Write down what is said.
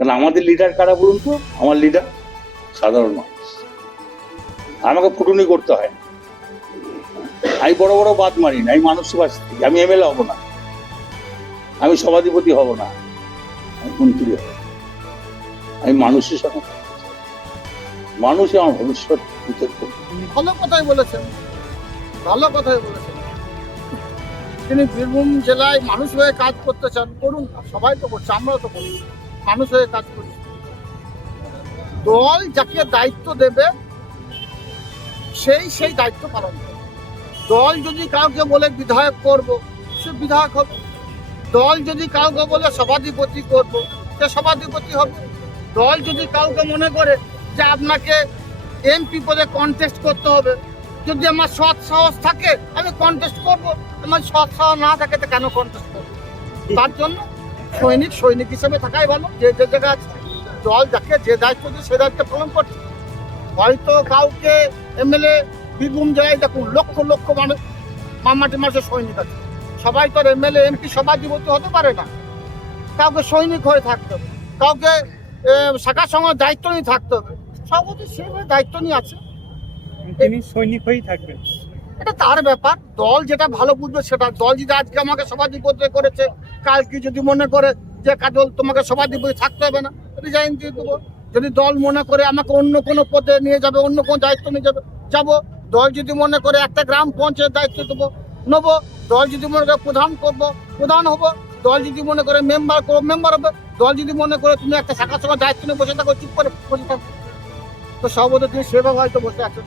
কারণ আমাদের লিডার কারা বলুন তো? আমার লিডার সাধারণ মানুষ। আমাকে ফুটুনি করতে হয় না। আমি বড় বড় বাদ মারি না। আমি মানুষ বাঁচতে, আমি এমএলএ হব না, আমি সভাধিপতি হব না, আমি মন্ত্রী হব। আমি মানুষের সঙ্গে, মানুষই আমার ভবিষ্যৎ। ভালো কথাই বলেছেন, ভালো কথাই বলেছেন। তিনি বীরভূম জেলায় মানুষ হয়ে কাজ করতে চান, করুন না, সবাই তো করছে, আমরাও তো করি, মানুষ হয়ে কাজ করছি। দল যাকে দায়িত্ব দেবে সেই দায়িত্ব পালন করবে। দল যদি কাউকে বলে বিধায়ক করব, সে বিধায়ক হবে। দল যদি কাউকে বলে সভাধিপতি করব, সে সভাধিপতি হবে। দল যদি কাউকে মনে করে যে আপনাকে এমপি পদে কন্টেস্ট করতে হবে, যদি আমার সৎ সাহস থাকে আমি কন্টেস্ট করব, আমার সৎ সাহস না থাকে তো কেন কন্টেস্ট করবো? তার জন্য সৈনিক হিসেবে থাকাই ভালো। যে যে জায়গায় আছে, দল যাকে যে দায়িত্ব দিয়ে সে দায়িত্ব পালন করছে। হয়তো কাউকে এমএলএ, বীরভূম জেলায় দেখুন লক্ষ লক্ষ মানুষ মামাটি মাসে সৈনিক আছে। সবাই তো এমএলএ এমপি সভাধিপতি হতে পারে না। কাউকে সৈনিক হয়ে থাকতে হবে, কাউকে শাখার সঙ্গে দায়িত্ব নিয়ে থাকতে হবে। সভাপতি সেভাবে দায়িত্ব নিয়ে আছে, তিনি সৈনিক হয়েই থাকবেন। এটা তার ব্যাপার। দল যেটা ভালো বুঝবে সেটা। দল যদি আজকে আমাকে সভাধিপতি করেছে, কালকে যদি মনে করে যে কাজল তোমাকে সভাধিপতি থাকতে হবে না, রিজাইন দিয়ে দেবো। যদি দল মনে করে আমাকে অন্য কোনো পদে নিয়ে যাবে, অন্য কোনো দায়িত্ব নিয়ে যাবে, যাবো। দল যদি মনে করে একটা গ্রাম পঞ্চায়েত দায়িত্ব দেবো, নেবো। দল যদি মনে করে প্রধান করবো, প্রধান হবো। দল যদি মনে করে মেম্বার করবো, মেম্বার হবে। দল যদি মনে করে তুমি একটা শাখার সঙ্গে দায়িত্ব নিয়ে বসে থাকো, চুপ করে বসে থাকো, তো সভাপতি তুমি সেভাবে হয়তো বসে আছো।